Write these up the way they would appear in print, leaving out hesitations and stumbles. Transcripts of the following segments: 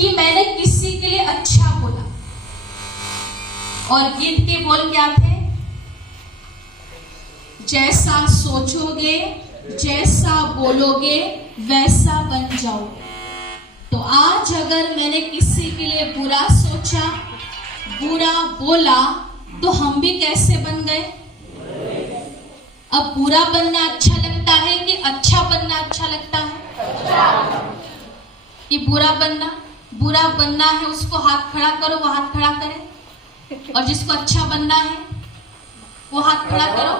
कि मैंने किसी के लिए अच्छा बोला। और गीत के बोल क्या थे? जैसा सोचोगे, जैसा बोलोगे, वैसा बन जाओगे। तो आज अगर मैंने किसी के लिए बुरा सोचा, बुरा बोला, तो हम भी कैसे बन गए? अब बुरा बनना अच्छा लगता है कि अच्छा बनना अच्छा लगता है? कि बुरा बनना है, उसको हाथ खड़ा करो, वो हाथ खड़ा करे। और जिसको अच्छा बनना है वो हाथ खड़ा करो।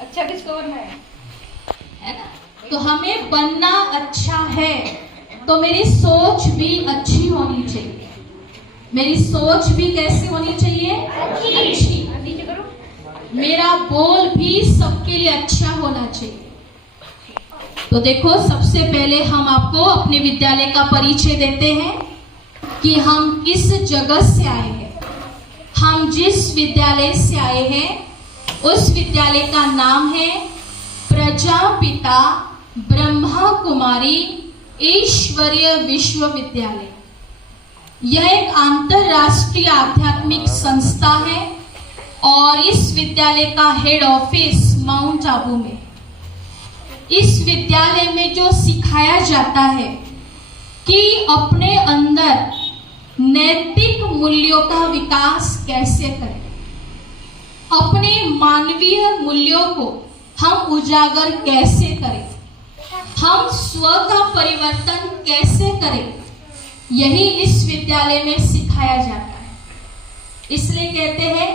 अच्छा किसको बनना है ना? तो हमें बनना अच्छा है तो मेरी सोच भी अच्छी होनी चाहिए। मेरी सोच भी कैसी होनी चाहिए? अच्छी। मेरा बोल भी सबके लिए अच्छा होना चाहिए। तो देखो, सबसे पहले हम आपको अपने विद्यालय का परिचय देते हैं कि हम किस जगह से आए हैं। हम जिस विद्यालय से आए हैं उस विद्यालय का नाम है प्रजापिता ब्रह्मा कुमारी ईश्वरीय विश्वविद्यालय। यह एक अंतरराष्ट्रीय आध्यात्मिक संस्था है और इस विद्यालय का हेड ऑफिस माउंट आबू में। इस विद्यालय में जो सिखाया जाता है कि अपने अंदर नैतिक मूल्यों का विकास कैसे करें, अपने मानवीय मूल्यों को हम उजागर कैसे करें, हम स्व का परिवर्तन कैसे करें, यही इस विद्यालय में सिखाया जाता है। इसलिए कहते हैं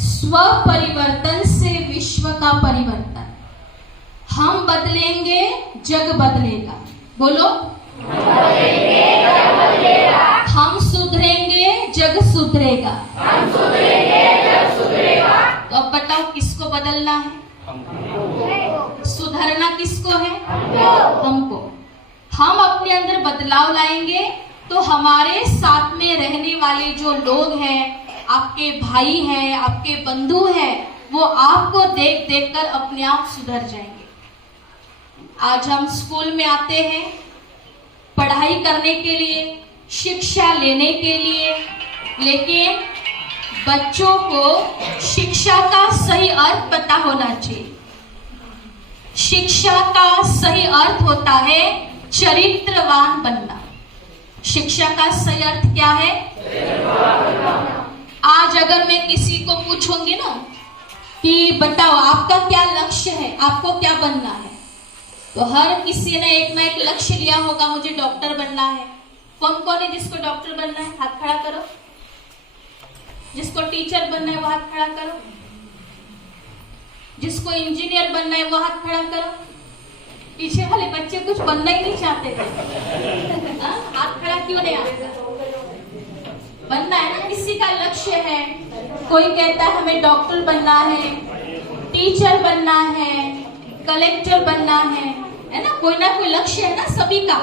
स्व परिवर्तन से विश्व का परिवर्तन। हम बदलेंगे, जग बदलेगा। बोलो, हम सुधरेंगे, जग सुधरेगा। तो अब बताओ किसको बदलना है? सुधरना किसको है? हमको। हम अपने अंदर बदलाव लाएंगे तो हमारे साथ में रहने वाले जो लोग हैं, आपके भाई हैं, आपके बंधु हैं, वो आपको देख देख कर अपने आप सुधर जाएंगे। आज हम स्कूल में आते हैं पढ़ाई करने के लिए, शिक्षा लेने के लिए, लेकिन बच्चों को शिक्षा का सही अर्थ पता होना चाहिए। शिक्षा का सही अर्थ होता है चरित्रवान बनना। शिक्षा का सही अर्थ क्या है? आज अगर मैं किसी को पूछूंगी ना कि बताओ आपका क्या लक्ष्य है, आपको क्या बनना है, तो हर किसी ने एक ना एक लक्ष्य लिया होगा। मुझे डॉक्टर बनना है। कौन कौन है जिसको डॉक्टर बनना है? हाथ खड़ा करो। जिसको टीचर बनना है वो हाथ खड़ा करो। जिसको इंजीनियर बनना है वो हाथ खड़ा करो। पीछे वाले बच्चे कुछ बनना ही नहीं चाहते थे। हाथ खड़ा क्यों नहीं आता? बनना है ना, किसी का लक्ष्य है। कोई कहता है हमें डॉक्टर बनना है, टीचर बनना है, कलेक्टर बनना है ना? कोई ना कोई लक्ष्य है ना सभी का।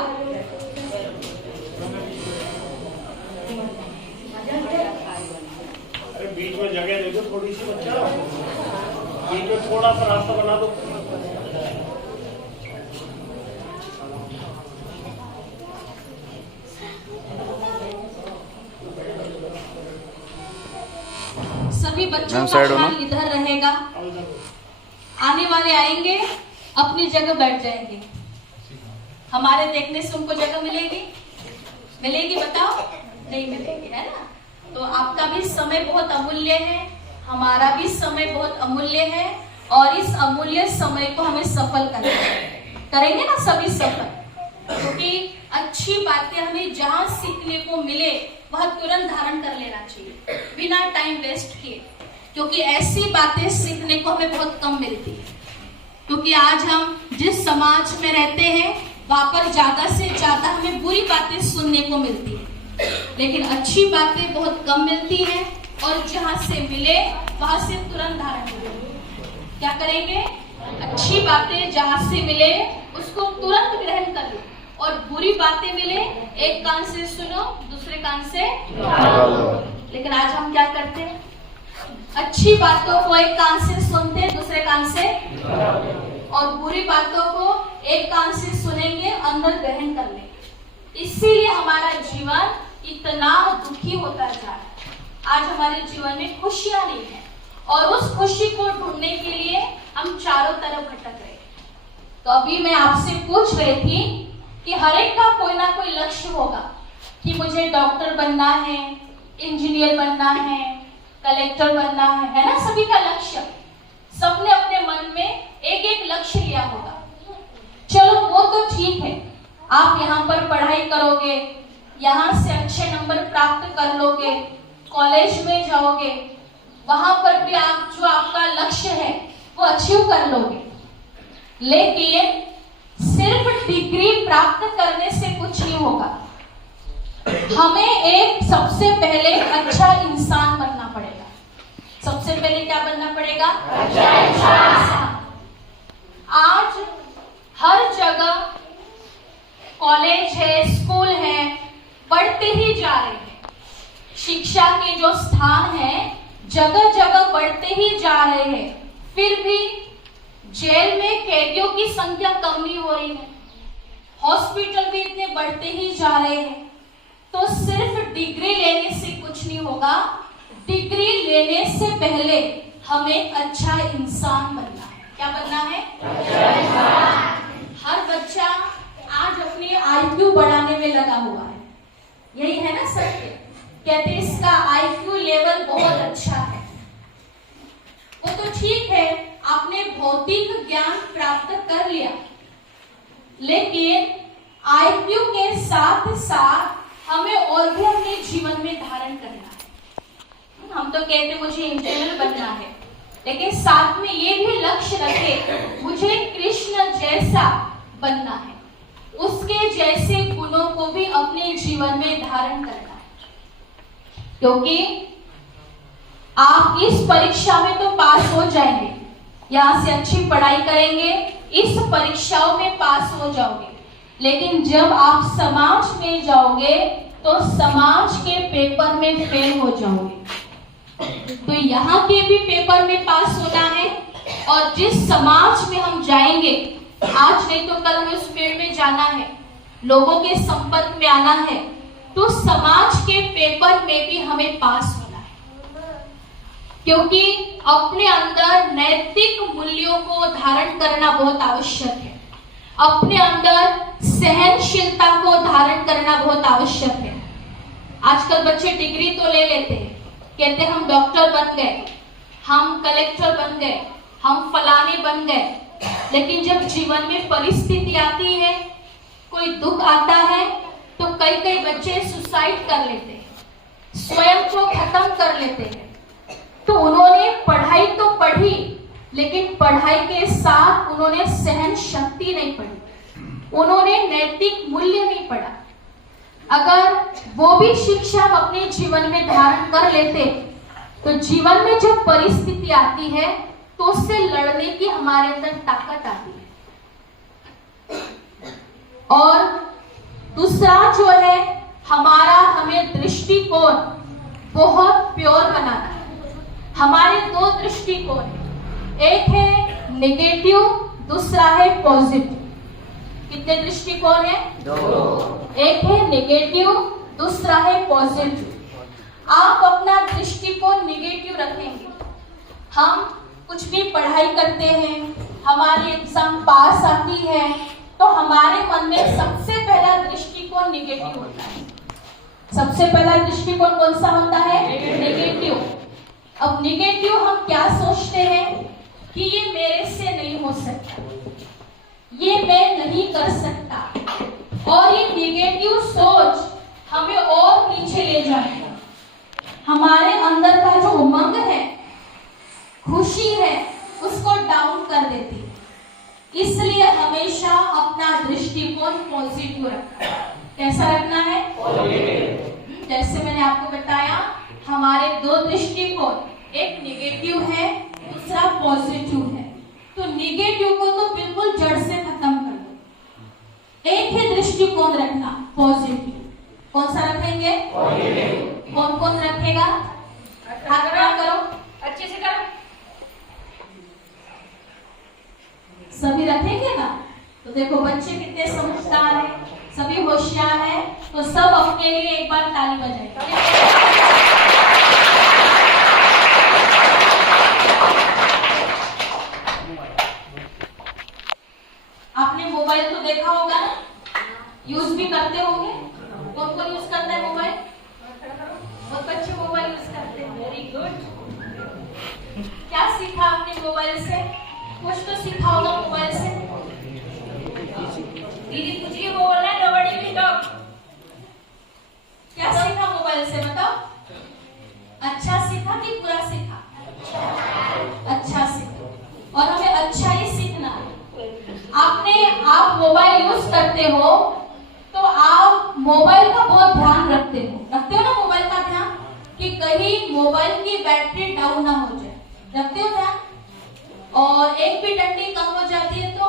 अरे बीच में जगह दे दो थोड़ी सी, बच्चा बीच में थोड़ा सा रास्ता बना दो। सभी बच्चों का ध्यान इधर रहेगा। आने वाले आएंगे, अपनी जगह बैठ जाएंगे। हमारे देखने से उनको जगह मिलेगी? मिलेगी? बताओ, नहीं मिलेगी, है ना? तो आपका भी समय बहुत अमूल्य है, हमारा भी समय बहुत अमूल्य है, और इस अमूल्य समय को हमें सफल करेंगे ना सभी सफल। क्योंकि अच्छी बातें हमें जहां सीखने को मिले वह तुरंत धारण कर लेना चाहिए बिना टाइम वेस्ट किए, क्योंकि ऐसी बातें सीखने को हमें बहुत कम मिलती है। क्योंकि आज हम जिस समाज में रहते हैं वहां पर ज्यादा से ज्यादा हमें बुरी बातें सुनने को मिलती है, लेकिन अच्छी बातें बहुत कम मिलती है। और जहां से मिले वहां से तुरंत धारण करेंगे। क्या करेंगे? अच्छी बातें जहां से मिले उसको तुरंत ग्रहण कर लो, और बुरी बातें मिले एक कान से सुनो, दूसरे कान से निकालो। लेकिन आज हम क्या करते हैं? अच्छी बातों को एक कान से सुनते, दूसरे कान से, और बुरी बातों को एक कान से सुनेंगे, अंदर ग्रहण कर लेंगे। इसीलिए हमारा जीवन इतना दुखी होता जा रहा है। आज हमारे जीवन में खुशियां नहीं है और उस खुशी को ढूंढने के लिए हम चारों तरफ भटक रहे हैं। तो अभी मैं आपसे पूछ रही थी कि हर एक का कोई ना कोई लक्ष्य होगा कि मुझे डॉक्टर बनना है, इंजीनियर बनना है, कलेक्टर बनना है ना? सभी का लक्ष्य, सबने अपने मन में एक एक लक्ष्य लिया होगा। चलो वो तो ठीक है, आप यहाँ पर पढ़ाई करोगे, यहाँ से अच्छे नंबर प्राप्त कर लोगे, कॉलेज में जाओगे, वहां पर भी आप जो आपका लक्ष्य है वो अचीव कर लोगे। लेकिन सिर्फ डिग्री प्राप्त करने से कुछ नहीं होगा। हमें एक सबसे पहले अच्छा इंसान बनना पड़ेगा। सबसे पहले क्या बनना पड़ेगा? अच्छा इंसान। आज हर जगह कॉलेज है, स्कूल है, बढ़ते ही जा रहे हैं। शिक्षा के जो स्थान है जगह जगह बढ़ते ही जा रहे हैं, फिर भी जेल में कैदियों की संख्या कम नहीं हो रही है। हॉस्पिटल भी इतने बढ़ते ही जा रहे हैं। तो सिर्फ डिग्री लेने से कुछ नहीं होगा। डिग्री लेने से पहले हमें अच्छा इंसान बनना है। क्या बनना है? अच्छा इंसान। हर बच्चा आज अपने IQ बढ़ाने में लगा हुआ है, यही है ना सत्य? कहते इसका IQ लेवल बहुत अच्छा है। वो तो ठीक है, आपने भौतिक ज्ञान प्राप्त कर लिया, लेकिन IQ के साथ साथ हमें और भी अपने जीवन में धारण करना है। हम तो कहते मुझे इंजीनियर बनना है, लेकिन साथ में ये भी लक्ष्य रखे मुझे कृष्ण जैसा बनना है, उसके जैसे गुणों को भी अपने जीवन में धारण करना है। क्योंकि आप इस परीक्षा में तो पास हो जाएंगे, यहाँ से अच्छी पढ़ाई करेंगे, इस परीक्षाओं में पास हो जाओगे, लेकिन जब आप समाज में जाओगे तो समाज के पेपर में फेल हो जाओगे। तो यहाँ के भी पेपर में पास होना है, और जिस समाज में हम जाएंगे, आज नहीं तो कल हमें उस फील्ड में जाना है, लोगों के संपर्क में आना है, तो समाज के पेपर में भी हमें पास होना है। क्योंकि अपने अंदर नैतिक मूल्यों को धारण करना बहुत आवश्यक है। अपने अंदर सहनशीलता को धारण करना बहुत आवश्यक है। आजकल बच्चे डिग्री तो ले लेते हैं, कहते हम डॉक्टर बन गए, हम कलेक्टर बन गए, हम फलाने बन गए, लेकिन जब जीवन में परिस्थिति आती है, कोई दुख आता है, तो कई कई बच्चे सुसाइड कर लेते हैं, स्वयं को खत्म कर लेते हैं। तो उन्होंने पढ़ाई तो पढ़ी, लेकिन पढ़ाई के साथ उन्होंने सहन शक्ति नहीं पढ़ी, उन्होंने नैतिक मूल्य नहीं पढ़ा। अगर वो भी शिक्षा हम अपने जीवन में धारण कर लेते, तो जीवन में जब परिस्थिति आती है तो उससे लड़ने की हमारे अंदर ताकत आती है। और दूसरा जो है हमारा, हमें दृष्टिकोण बहुत प्योर बनाना है। हमारे दो दृष्टिकोण है, एक है नेगेटिव, दूसरा है पॉजिटिव। कितने दृष्टिकोण है? दो। एक है नेगेटिव, दूसरा है पॉजिटिव। आप अपना दृष्टिकोण नेगेटिव रखेंगे, हम कुछ भी पढ़ाई करते हैं, हमारी एग्जाम पास आती है, तो हमारे मन में सबसे पहला दृष्टिकोण नेगेटिव होता है। सबसे पहला दृष्टिकोण कौन सा होता है? नेगेटिव। अब नेगेटिव हम क्या सोचते हैं कि ये मेरे से नहीं हो सकता, ये मैं नहीं कर सकता, और ये नेगेटिव सोच हमें और नीचे ले जाएगा। हमारे अंदर का जो उमंग है, खुशी है, उसको डाउन कर देती है। इसलिए हमेशा अपना दृष्टिकोण पॉजिटिव रखना है। कैसा रखना है? पॉजिटिव। जैसे मैंने आपको बताया, हमारे दो दृष्टिकोण, एक नेगेटिव है, दूसरा पॉजिटिव है। तो नेगेटिव को तो बिल्कुल जड़ से खत्म कर दो, एक ही दृष्टिकोण रखना, पॉजिटिव। कौन सा रखेंगे? पॉजिटिव। कौन कौन रखेगा? हाथ खड़ा करो, अच्छे से करो। सभी रखेंगे ना? तो देखो बच्चे कितने समझदार हैं, सभी होशियार हैं, तो सब अपने लिए एक बार ताली बजाएं। आपने मोबाइल तो देखा होगा ना, यूज भी करते होंगे। कौन कौन यूज करता है मोबाइल? बहुत बच्चे मोबाइल यूज करते हैं, वेरी गुड। क्या सीखा आपने मोबाइल से? कुछ तो सीखा होगा मोबाइल से। दीदी कुछ भी बोल रहा है, नोबडी विल टॉक। क्या सीखा मोबाइल से बताओ? अच्छा सीखा कि बुरा सीखा? अच्छा सीखा, और हमें अच्छा ही सीखना है। आप मोबाइल यूज करते हो तो आप मोबाइल का बहुत ध्यान रखते हो ना मोबाइल का ध्यान, कि कहीं मोबाइल की बैटरी डाउन ना हो जाए, रखते हो ध्यान? और एक भी डंडी कम हो जाती है तो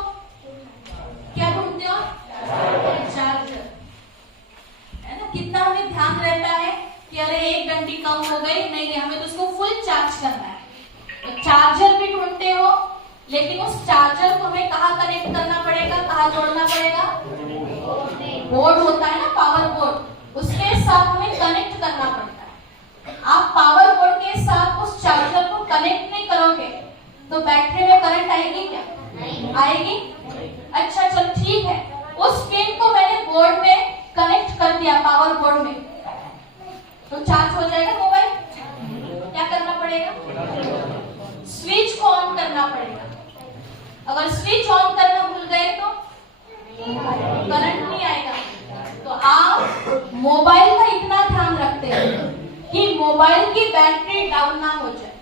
क्या ढूंढते हो? चार्जर, है ना? कितना हमें ध्यान रहता है कि अरे एक डंडी कम हो गई, नहीं हमें तो उसको फुल चार्ज करना है, तो चार्जर भी ढूंढते हो। लेकिन उस चार्जर को हमें कहाँ कनेक्ट करना पड़ेगा, कहाँ जोड़ना पड़ेगा? बोर्ड होता है ना, पावर बोर्ड, उसके साथ हमें कनेक्ट करना पड़ता है। आप पावर बोर्ड के साथ उस चार्जर को कनेक्ट नहीं करोगे तो बैटरी में करंट आएगी क्या? आएगी? अच्छा चलो ठीक है, उस पिन को मैंने बोर्ड में कनेक्ट कर दिया, पावर बोर्ड में, तो चार्ज हो जाएगा मोबाइल। क्या करना पड़ेगा? स्विच को ऑन करना पड़ेगा। अगर स्विच ऑन करना भूल गए तो करंट नहीं आएगा। तो आप मोबाइल का इतना ध्यान रखते हैं कि मोबाइल की बैटरी डाउन ना हो जाए,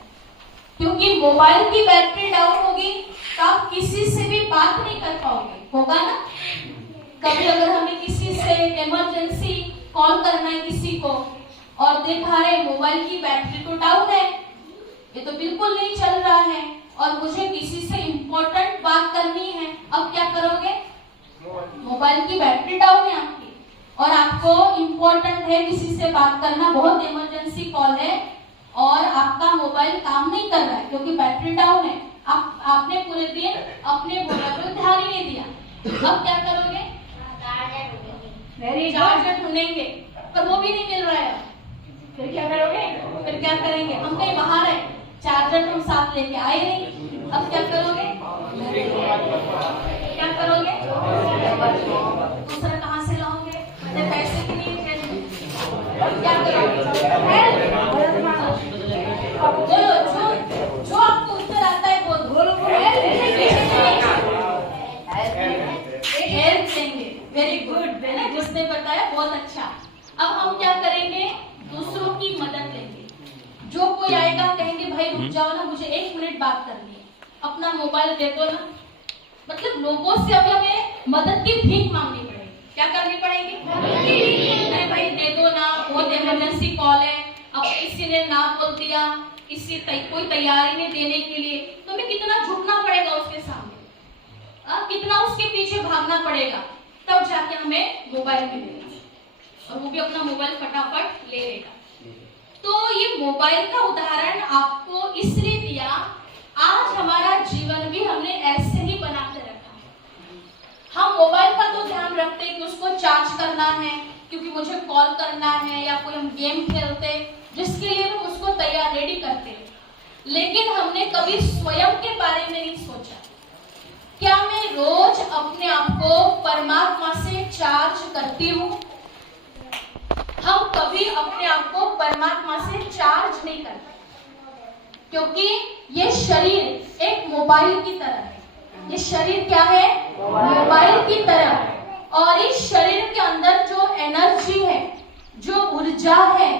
क्योंकि मोबाइल की बैटरी डाउन होगी तो आप किसी से भी बात नहीं कर पाओगे, होगा ना? कभी अगर हमें किसी से इमरजेंसी कॉल करना है किसी को, और देखा रहे मोबाइल की बैटरी तो डाउन है, ये तो बिल्कुल नहीं चल रहा है, और मुझे किसी से इम्पोर्टेंट बात करनी है, अब क्या करोगे? मोबाइल की बैटरी डाउन है आपकी, और आपको इम्पोर्टेंट है किसी से बात करना, बहुत इमरजेंसी कॉल है, और आपका मोबाइल काम नहीं कर रहा है क्योंकि बैटरी डाउन है। आपने पूरे दिन अपने मोबाइल पर ध्यान ही नहीं दिया, अब क्या करोगे? वेरी चार्जर ढूंढेंगे, पर वो भी नहीं मिल रहा है, फिर क्या करोगे? फिर क्या करेंगे? हम कहीं बाहर है, चार्जर तुम साथ लेके आए नहीं, अब क्या करोगे? क्या करोगे? दूसरा कहाँ से लाओगे? पैसे की नहीं है, क्या करोगे? जो आपको उत्तर आता है वो हेल्प देंगे। वेरी गुड, है ना? जिसने बताया बहुत अच्छा। अब हम क्या करेंगे? दूसरों की मदद लेंगे। जो कोई आएगा कहेंगे भाई रुक जाओ ना, मुझे 1 मिनट बात करनी है, अपना मोबाइल दे दो ना। मतलब लोगों से अभी हमें मदद की भीख मांगनी पड़ेगी। क्या करनी पड़ेगी? अरे भाई दे दो ना, बहुत इमरजेंसी कॉल है, अब किसी ने ना बोल दिया, कोई तैयारी नहीं देने के लिए, तो हमें कितना झुकना पड़ेगा उसके सामने, कितना उसके पीछे भागना पड़ेगा, तब जाके हमें मोबाइल मिलेगा, और वो भी अपना मोबाइल फटाफट ले लेगा। तो ये मोबाइल का उदाहरण आपको इसलिए दिया, आज हमारा जीवन भी हमने ऐसे ही बना के रखा। हम मोबाइल का तो ध्यान रखते हैं कि उसको चार्ज करना है, क्योंकि मुझे कॉल करना है, या कोई हम गेम खेलते जिसके लिए हम उसको तैयार रेडी करते हैं, लेकिन हमने कभी स्वयं के बारे में नहीं सोचा। क्या मैं रोज अपने आप को परमात्मा से चार्ज करती हूँ? हम कभी अपने आप को परमात्मा से चार्ज नहीं करते, क्योंकि ये शरीर एक मोबाइल की तरह है। ये शरीर क्या है? मोबाइल की तरह। और इस शरीर के अंदर जो एनर्जी है, जो ऊर्जा है,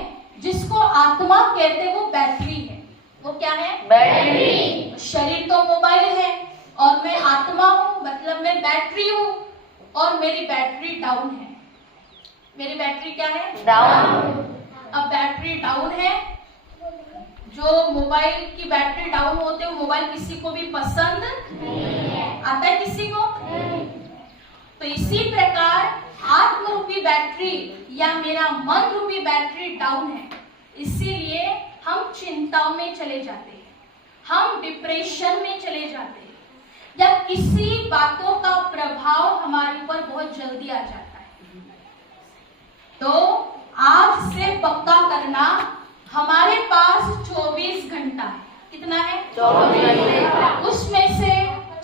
जिसको आत्मा कहते हैं, वो बैटरी है। वो क्या है? बैटरी। शरीर तो मोबाइल है, और मैं आत्मा हूँ, मतलब मैं बैटरी हूँ, और मेरी बैटरी डाउन है। मेरी बैटरी क्या है? डाउन। अब बैटरी डाउन है, जो मोबाइल की बैटरी डाउन होते हैं, मोबाइल किसी को भी पसंद आता है? किसी को? तो इसी प्रकार आत्म रूपी बैटरी या मेरा मन रूपी बैटरी डाउन है, इसीलिए हम चिंताओं में चले जाते हैं, हम डिप्रेशन में चले जाते हैं, या किसी बातों का प्रभाव हमारे ऊपर बहुत जल्दी आ जाता है। तो आज से पक्का करना, हमारे पास 24 घंटा है। कितना है? 24 घंटा। उसमें से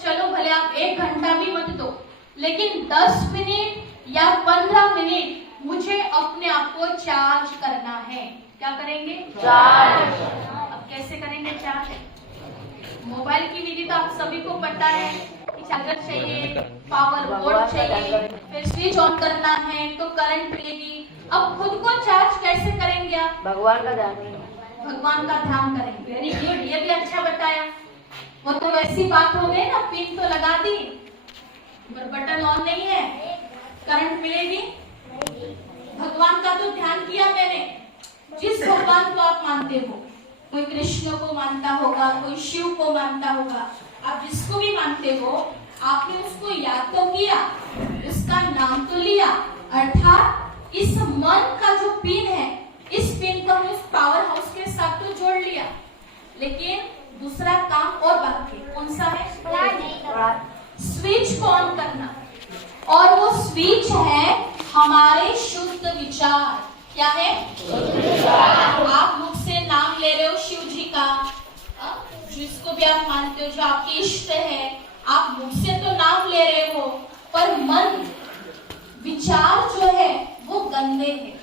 चलो भले आप 1 घंटा भी मत दो, लेकिन 10 मिनट या 15 मिनट मुझे अपने आप को चार्ज करना है। क्या करेंगे? चार्ज। अब कैसे करेंगे चार्ज? मोबाइल की विधि तो आप सभी को पता है कि चार्जर चाहिए, पावर बोर्ड चाहिए, फिर स्विच ऑन करना है तो करंट मिलेगी। अब खुद को चार्ज कैसे करेंगे आप? भगवान का ध्यान भगवान का ध्यान करेंगे। वेरी गुड, ये भी अच्छा बताया। वो तो वैसी बात हो गई ना, पिन तो लगा दी पर बटन ऑन नहीं है, करंट मिलेगी? भगवान का तो ध्यान किया मैंने। जिस भगवान को आप मानते हो, कोई कृष्ण को मानता होगा, कोई शिव को मानता होगा, आप जिसको भी मानते हो, आपने उसको याद तो किया, उसका नाम तो लिया, अर्थात इस मन का जो पिन है, इस पिन को हमने उस पावर हाउस के साथ तो जोड़ लिया, लेकिन दूसरा काम और बाकी कौन सा है? स्विच को ऑन करना। और वो स्विच है हमारे शुद्ध विचार। क्या है? आप मुख से नाम ले रहे हो शिव जी का, जिसको भी आप मानते हो, जो आपके इष्ट है, आप मुख से तो नाम ले रहे हो, पर मन विचार जो है वो गंदे हैं,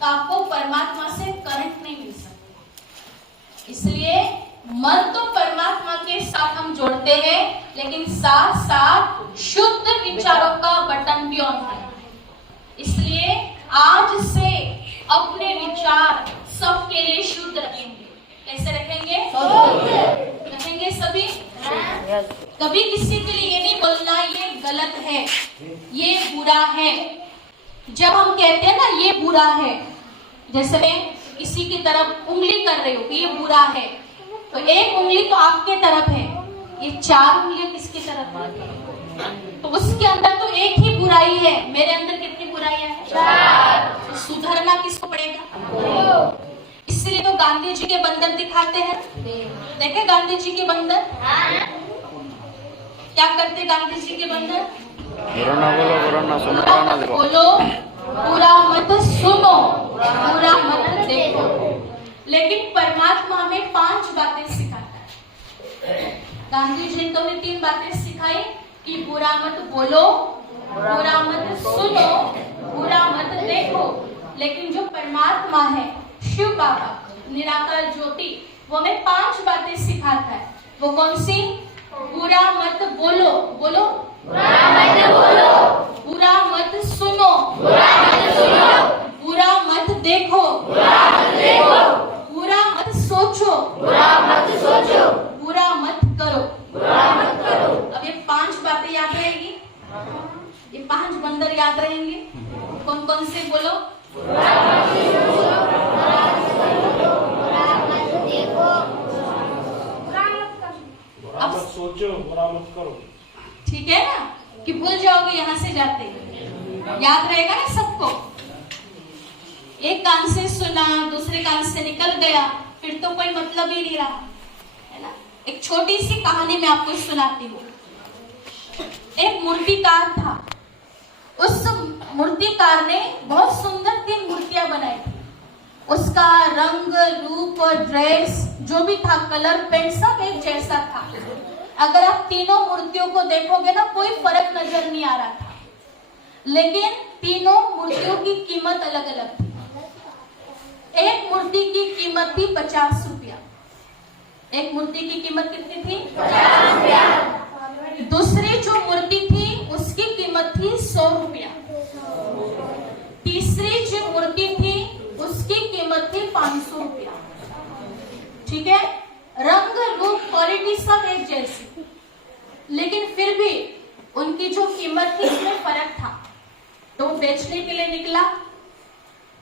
तो आपको परमात्मा से करंट नहीं मिल सकता। इसलिए मन तो परमात्मा के साथ हम जोड़ते हैं, लेकिन साथ साथ शुद्ध विचारों का बटन भी ऑन करना है। इसलिए आज से अपने विचार सबके लिए शुद्ध रखेंगे। कैसे रखेंगे? रखेंगे सभी। कभी किसी के लिए ये नहीं बोलना ये गलत है, ये बुरा है। जब हम कहते हैं ना ये बुरा है, जैसे मैं किसी की तरफ उंगली कर रही हूँ कि ये बुरा है, तो एक उंगली तो आपके तरफ है, ये 4 उंगलियां किसकी तरफ है? तो उसके अंदर तो एक ही बुराई है, मेरे अंदर कितनी बुराइयां हैं? 4। तो सुधरना किसको पड़ेगा? इसलिए तो गांधी जी के बंधन दिखाते हैं। देखे गांधी जी के बंधन? क्या करते गांधी जी के बंधन? बुरा ना बोलो, बुरा ना सुनो, बुरा ना देखो। बोलो, बुरा मत सुनो, बुरा मत देखो। लेकिन परमात्मा हमें 5 बातें सिखाता है। गांधी जी तो ने 3 बातें सिखाई कि बुरा मत बोलो, बुरा मत सुनो, बुरा मत देखो। लेकिन जो परमात्मा है, शिव बाबा, निराकार ज्योति, वो हमें 5 बातें सिखाता है। वो कौन सी? बुरा मत बोलो, बोलो, बुरा मत बोलो, बुरा मत सुनो, बुरा मत सुनो, बुरा मत देखो, बुरा मत देखो, बुरा मत सोचो, बुरा मत सोचो, बुरा मत करो, बुरा मत करो। अब ये 5 बातें याद रहेगी, ये 5 बंदर याद रहेंगे। कौन कौन से? बोलो, बुरा मत सोचो, बुरा मत करो, बुरा मत देखो, बुरा मत करो। बुरा मत सोचो, बुरा मत करो। ठीक है ना, कि भूल जाओगे यहाँ से जाते, याद रहेगा ना सबको। एक कान से सुना, दूसरे कान से निकल गया, फिर तो कोई मतलब ही नहीं रहा, है ना। एक छोटी सी कहानी मैं आपको सुनाती हूँ। एक मूर्तिकार था, उस मूर्तिकार ने बहुत सुंदर 3 मूर्तियां बनाई थी। उसका रंग, रूप और ड्रेस जो भी था, कलर, पेंट सब एक जैसा था। अगर आप तीनों मूर्तियों को देखोगे ना, कोई फर्क नजर नहीं आ रहा था, लेकिन तीनों मूर्तियों की कीमत अलग अलग थी। एक मूर्ति की कीमत थी 50 रुपया। एक मूर्ति की कीमत कितनी थी? 50 रुपया। दूसरी जो मूर्ति थी उसकी कीमत थी 100 रुपया। तीसरी जो मूर्ति थी उसकी कीमत थी 500 रुपया। ठीक है, रंग, रूप, क्वालिटी सब एक जैसी, लेकिन फिर भी उनकी जो कीमत थी उसमें फर्क था। तो वो बेचने के लिए निकला,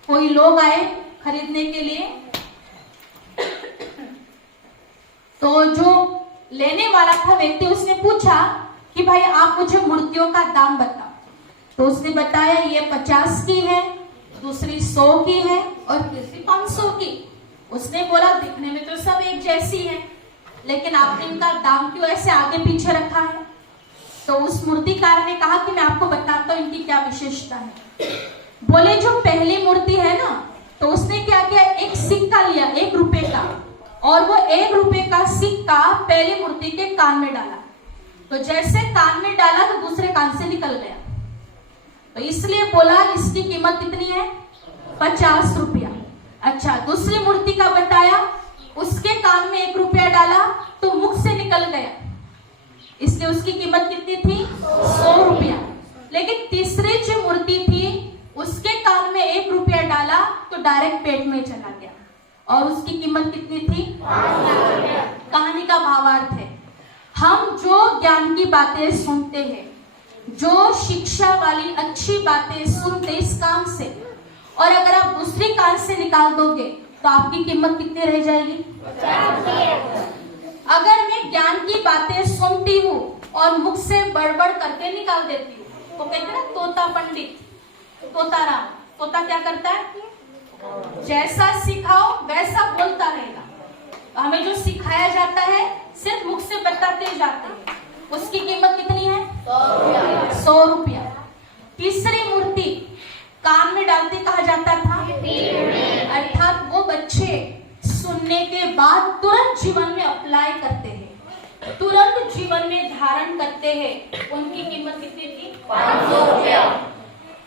कोई लोग आए खरीदने के लिए, तो जो लेने वाला था व्यक्ति, उसने पूछा कि भाई आप मुझे मूर्तियों का दाम बताओ। तो उसने बताया ये 50 की है, दूसरी 100 की है और तीसरी 500 की। उसने बोला दिखने में तो सब एक जैसी है, लेकिन आपने इनका दाम क्यों ऐसे आगे पीछे रखा है? तो उस मूर्तिकार ने कहा कि मैं आपको बताता हूँ इनकी क्या विशेषता है। बोले जो पहली मूर्ति है ना, तो उसने क्या किया, एक सिक्का लिया 1 रुपए का, और वो 1 रुपए का सिक्का पहली मूर्ति के कान में डाला। तो जैसे कान में डाला तो दूसरे कान से निकल गया, तो इसलिए बोला इसकी कीमत कितनी है, 50 रुपया। अच्छा, दूसरी मूर्ति का बताया, उसके कान में 1 रुपया डाला तो मुख से निकल गया, इसलिए उसकी कीमत कितनी थी, 100 रुपया। लेकिन तीसरी जो मूर्ति थी, उसके कान में 1 रुपया डाला तो डायरेक्ट पेट में चला गया, और उसकी कीमत कितनी थी, 5 कहानी का भावार्थ है, हम जो ज्ञान की बातें सुनते हैं, जो शिक्षा वाली अच्छी बातें सुनते इस कान से, और अगर आप दूसरी कान से निकाल दोगे तो आपकी कीमत कितनी रह जाएगी, 50। अगर मैं ज्ञान की बातें सुनती हूँ और मुख से बड़बड़ करके निकाल देती हूँ, तो कहते हैं ना तोता पंडित, तोता राम। तोता क्या करता है, जैसा सिखाओ वैसा बोलता रहेगा। तो हमें जो सिखाया जाता है सिर्फ मुख से बताते जाते हैं, उसकी कीमत कितनी है, 100 रुपया। तीसरी मूर्ति कान में डालते कहा जाता था, अर्थात वो बच्चे सुनने के बाद तुरंत जीवन में अप्लाई करते हैं, तुरंत जीवन में धारण करते हैं, उनकी कीमत कितनी थी, 500 रुपया।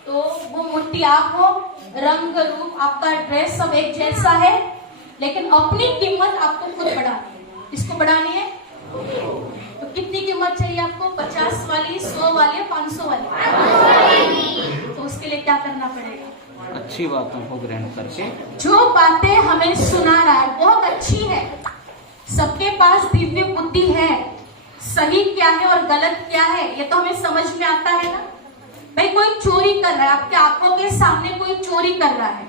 तो वो मूर्ति आप हो, रंग रूप आपका ड्रेस सब एक जैसा है, लेकिन अपनी कीमत आपको खुद बढ़ानी है। किसको बढ़ानी है, तो कितनी कीमत चाहिए आपको, 50 वाली, 100 वाली या 500 वाली? तो उसके लिए क्या करना पड़ेगा, अच्छी बातों को ग्रहण करके, जो बातें हमें सुना रहा है बहुत अच्छी है, सबके पास दिव्य बुद्धि है, सही क्या है और गलत क्या है ये तो हमें समझ में आता है ना। भाई कोई चोरी कर रहा है, आपके आंखों के सामने कोई चोरी कर रहा है,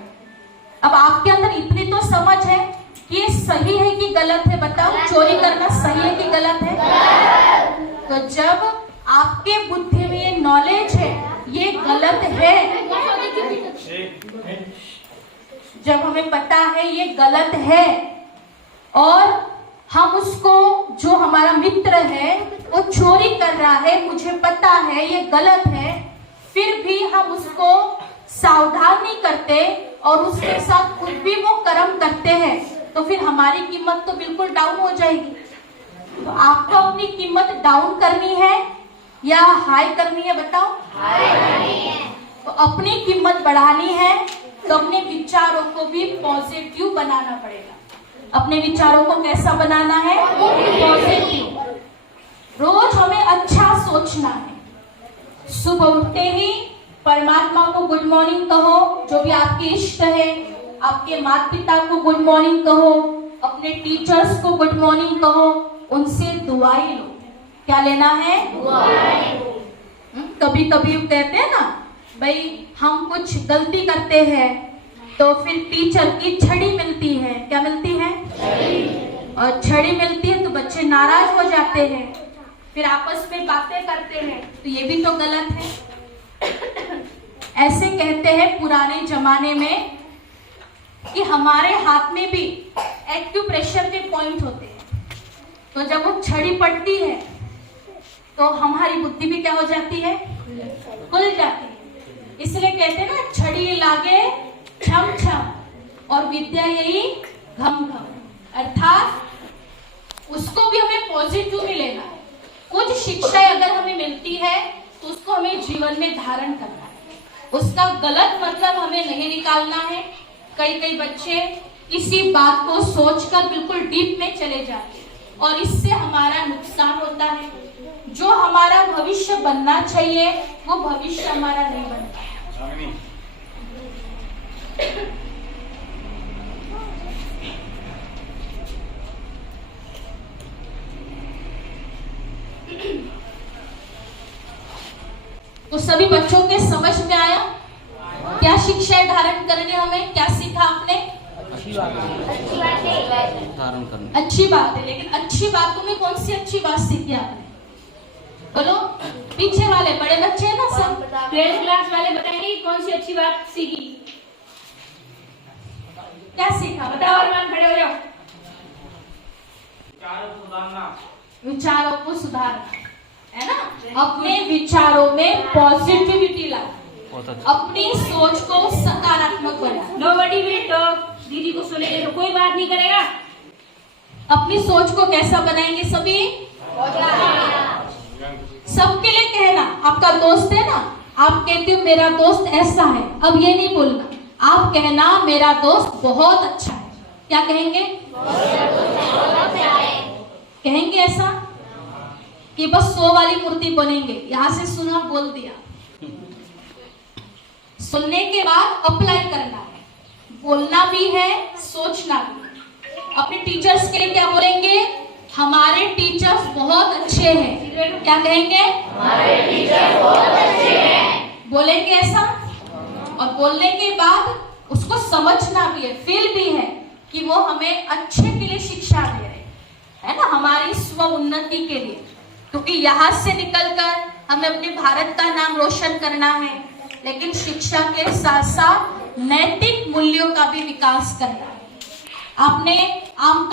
अब आपके अंदर इतनी तो समझ है कि ये सही है कि गलत है, बताओ चोरी करना सही है कि गलत है? तो जब आपके बुद्धि में ये नॉलेज है ये गलत है, जब हमें पता है ये गलत है और हम उसको, जो हमारा मित्र है वो चोरी कर रहा है, मुझे पता है ये गलत है, फिर भी हम उसको सावधान नहीं करते और उसके साथ खुद भी वो कर्म करते हैं, तो फिर हमारी कीमत तो बिल्कुल डाउन हो जाएगी। तो आपको अपनी कीमत डाउन करनी है या हाई करनी है, बताओ? हाई करनी है। तो अपनी कीमत बढ़ानी है तो अपने विचारों को भी पॉजिटिव बनाना पड़ेगा। अपने विचारों को कैसा बनाना है, पॉजिटिव। रोज हमें अच्छा सोचना है, सुबह उठते ही परमात्मा को गुड मॉर्निंग कहो, जो भी आपके इष्ट है, आपके माता पिता को गुड मॉर्निंग कहो, अपने टीचर्स को गुड मॉर्निंग कहो, उनसे दुआई लो। क्या लेना है, दुआई। कभी कभी कहते हैं ना भाई हम कुछ गलती करते हैं तो फिर टीचर की छड़ी मिलती है, क्या मिलती है, छड़ी। और छड़ी मिलती है तो बच्चे नाराज हो जाते हैं, फिर आपस में बातें करते हैं, तो ये भी तो गलत है। ऐसे कहते हैं पुराने जमाने में कि हमारे हाथ में भी एक्यूप्रेशर के पॉइंट होते हैं, तो जब वो छड़ी पड़ती है तो हमारी बुद्धि भी क्या हो जाती है, खुल जाती है। इसलिए कहते हैं ना छड़ी लागे छम छम और विद्या यही घम घम, अर्थात उसको भी हमें पॉजिटिव में लेना है। कुछ शिक्षा अगर हमें मिलती है तो उसको हमें जीवन में धारण करना है, उसका गलत मतलब हमें नहीं निकालना है। कई बच्चे किसी बात को सोचकर बिल्कुल डीप में चले जाते हैं और इससे हमारा नुकसान होता है। जो हमारा भविष्य बनना चाहिए वो भविष्य हमारा नहीं बनता। तो सभी बच्चों के समझ में आया क्या शिक्षा धारण करनी, हमें क्या सीखा आपने? धारण करना अच्छी बात है, लेकिन अच्छी बातों में कौन सी अच्छी बात सीखी आपने? बोलो, पीछे वाले बड़े बच्चे हैं ना सब, 12th क्लास वाले बताएंगे कौन सी अच्छी बात सीखी, क्या सीखा बताओ। बताओ। अरमान खड़े हो जाओ। विचारों को सुधारना है ना, अपने विचारों में पॉजिटिविटी लाना। बहुत अच्छा। अपनी सोच को सकारात्मक बनाए। Nobody will talk. दीदी को सुने दे तो कोई बात नहीं करेगा। अपनी सोच को कैसा बनाएंगे सभी? सबके लिए कहना, आपका दोस्त है ना, आप कहते हो मेरा दोस्त ऐसा है, अब ये नहीं बोलना, आप कहना मेरा दोस्त बहुत अच्छा है। क्या कहेंगे? कहेंगे ऐसा कि बस 100 वाली मूर्ति बनेंगे, यहां से सुना बोल दिया। सुनने के बाद अप्लाई करना है, बोलना भी है, सोचना भी है। अपने टीचर्स के लिए क्या बोलेंगे? हमारे टीचर्स बहुत अच्छे हैं। क्या कहेंगे? हमारे टीचर्स बहुत अच्छे हैं। बोलेंगे ऐसा, और बोलने के बाद उसको समझना भी है, फील भी है कि वो हमें अच्छे के लिए शिक्षा दे रहे है ना, हमारी स्व उन्नति के लिए। क्योंकि यहाँ से निकलकर हमें अपने भारत का नाम रोशन करना है, लेकिन शिक्षा के साथ साथ नैतिक मूल्यों का भी विकास करना है। आपने आम